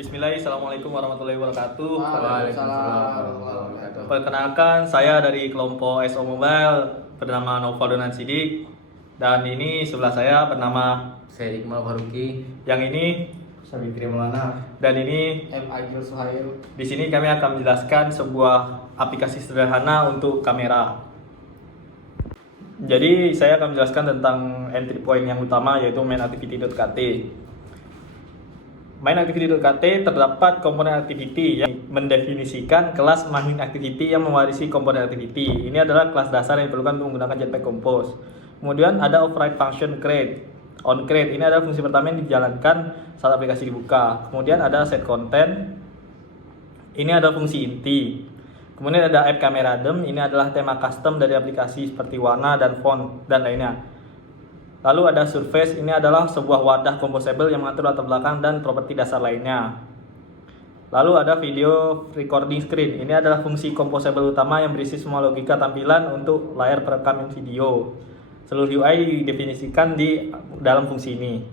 Bismillahirrahmanirrahim. Assalamualaikum warahmatullahi wabarakatuh. Waalaikumsalam. Perkenalkan, saya dari kelompok SO Mobile bernama Nova Donan Sidik. Dan ini sebelah saya bernama Saya Iqmal Faruqi. yang ini Sabitri Maulana. dan ini. M. Agil Suhail. Di sini kami akan menjelaskan sebuah aplikasi sederhana untuk kamera. Jadi saya akan menjelaskan tentang entry point yang utama, yaitu mainActivity.kt. MainActivity.kt terdapat komponen activity yang mendefinisikan kelas MainActivity yang mewarisi komponen activity. Ini adalah kelas dasar yang diperlukan untuk menggunakan Jetpack Compose. Kemudian ada override function create. On create ini adalah fungsi pertama yang dijalankan saat aplikasi dibuka. Kemudian ada set content. Ini adalah fungsi inti. Kemudian ada app camera dem. Ini adalah tema custom dari aplikasi seperti warna dan font dan lainnya. Lalu ada surface, ini adalah sebuah wadah composable yang mengatur latar belakang dan properti dasar lainnya. Lalu ada video recording screen, ini adalah fungsi composable utama yang berisi semua logika tampilan untuk layar perekam video. Seluruh UI didefinisikan di dalam fungsi ini.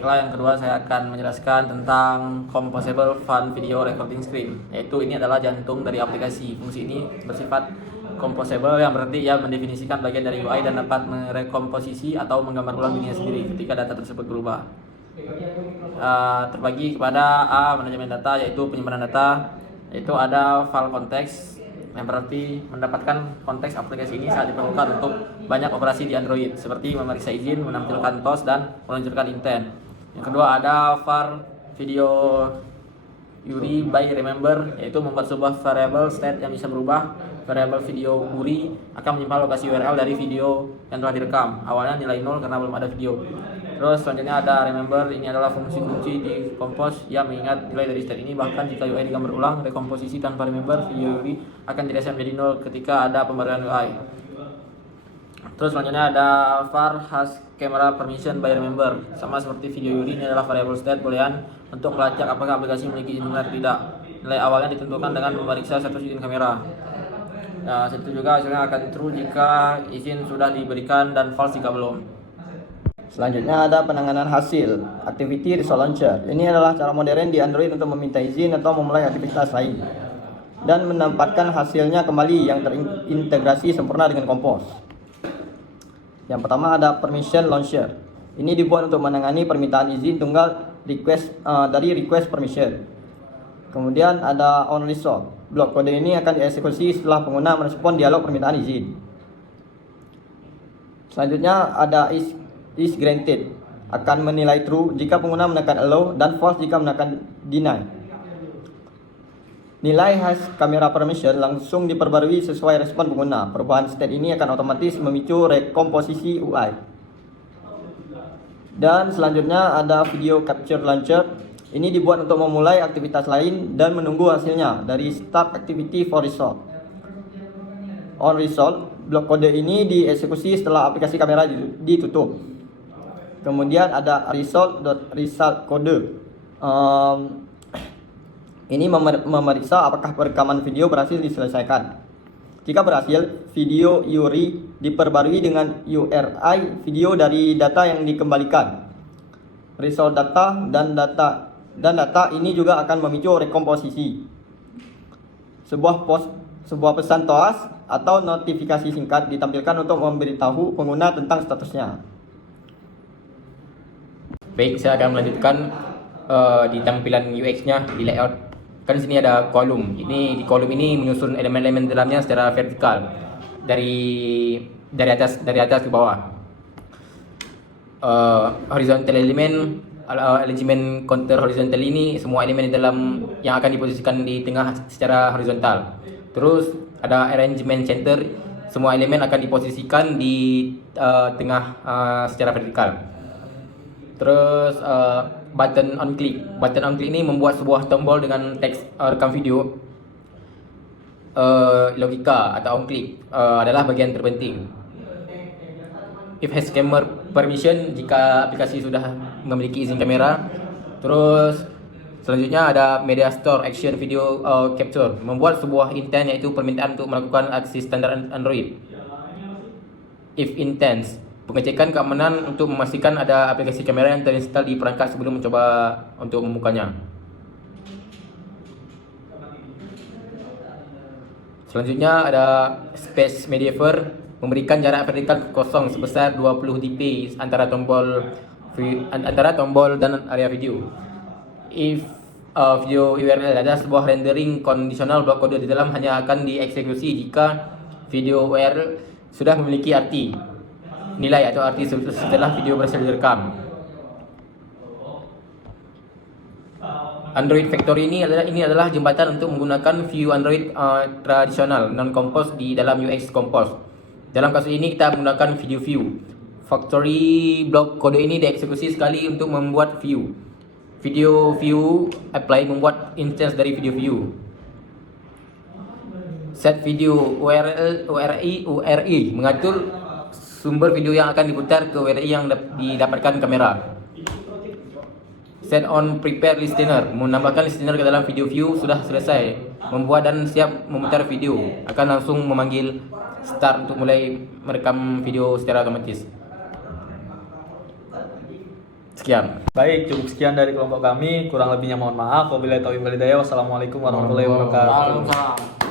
Yang kedua saya akan menjelaskan tentang Composable Fun Video Recording Screen, yaitu ini adalah jantung dari aplikasi. Fungsi ini bersifat composable yang berarti ia mendefinisikan bagian dari UI dan dapat merekomposisi atau menggambar ulang dirinya sendiri ketika data tersebut berubah. Terbagi kepada A. Manajemen data, yaitu penyimpanan data, yaitu ada file konteks yang berarti mendapatkan konteks aplikasi ini saat diperlukan untuk banyak operasi di Android seperti memeriksa izin, menampilkan tos, dan meluncurkan intent. Yang kedua ada var video URI by remember, yaitu membuat sebuah variable state yang bisa berubah. Variable video URI akan menyimpan lokasi URL dari video yang telah direkam. Awalnya nilai 0 karena belum ada video. Terus selanjutnya ada remember, ini adalah fungsi kunci di Compose yang mengingat nilai dari state ini. Bahkan jika UI digambar ulang, rekomposisi tanpa remember video URI akan direset menjadi 0 ketika ada pembaruan UI. Terus selanjutnya ada var has camera permission by remember. Sama seperti video URI, ini adalah variable state boolean untuk melacak apakah aplikasi memiliki izin atau tidak. Nilai awalnya ditentukan dengan memeriksa status izin kamera. Itu juga hasilnya akan true jika izin sudah diberikan dan false jika belum. Selanjutnya ada penanganan hasil, Activity Result Launcher. Ini adalah cara modern di Android untuk meminta izin atau memulai aktivitas lain dan menempatkan hasilnya kembali yang terintegrasi sempurna dengan Compose. Yang pertama ada Permission Launcher. Ini dibuat untuk menangani permintaan izin tunggal dari request permission. Kemudian ada On Result. Blok kode ini akan dieksekusi setelah pengguna merespon dialog permintaan izin. Selanjutnya ada is granted, akan menilai true jika pengguna menekan allow dan false jika menekan deny. Nilai has camera permission langsung diperbarui sesuai respon pengguna. Perubahan state ini akan otomatis memicu rekomposisi UI. Dan selanjutnya ada video capture launcher. Ini dibuat untuk memulai aktivitas lain dan menunggu hasilnya dari start activity for result. On result, blok kode ini dieksekusi setelah aplikasi kamera ditutup. Kemudian ada result.result kode. Ini memeriksa apakah perekaman video berhasil diselesaikan. Jika berhasil, video URI diperbarui dengan URI video dari data yang dikembalikan. Result data dan data ini juga akan memicu rekomposisi. Sebuah pesan TOAS atau notifikasi singkat ditampilkan untuk memberitahu pengguna tentang statusnya. Baik, saya akan melanjutkan di tampilan UX-nya di layout. Kan di sini ada kolom. Di kolom ini menyusun elemen-elemen dalamnya secara vertikal dari atas ke bawah. Horizontal element, elemen counter horizontal ini semua elemen di dalam yang akan diposisikan di tengah secara horizontal. Terus ada arrangement center, semua elemen akan diposisikan di tengah secara vertikal. Terus button on click ini membuat sebuah tombol dengan teks rekam video. Logika atau on click adalah bagian terpenting. If has camera permission, jika aplikasi sudah memiliki izin kamera. Terus selanjutnya ada media store action video capture, membuat sebuah intent, yaitu permintaan untuk melakukan aksi standar Android. If intents, pengecekan keamanan untuk memastikan ada aplikasi kamera yang terinstall di perangkat sebelum mencoba untuk membukanya. Selanjutnya ada Space Mediever, memberikan jarak vertikal kosong sebesar 20 dp antara tombol dan area video. If video URL ada sebuah rendering kondisional blok kode di dalam hanya akan dieksekusi jika video URL sudah memiliki arti nilai atau arti setelah video berhasil direkam. Android Factory ini adalah jembatan untuk menggunakan view Android tradisional non compose di dalam UX Compose. Dalam kasus ini kita menggunakan video view. Factory blok kode ini dieksekusi sekali untuk membuat view. Video view apply membuat instance dari video view. Set video URI mengatur sumber video yang akan diputar ke URI yang didapatkan kamera. Set on prepare listener, menambahkan listener ke dalam video view sudah selesai membuat dan siap memutar video, akan langsung memanggil start untuk mulai merekam video secara otomatis. Sekian. Baik, cukup sekian dari kelompok kami. Kurang lebihnya mohon maaf. Wabillahi taufiq wal hidayah. Wassalamualaikum warahmatullahi wabarakatuh. Waalaikumsalam.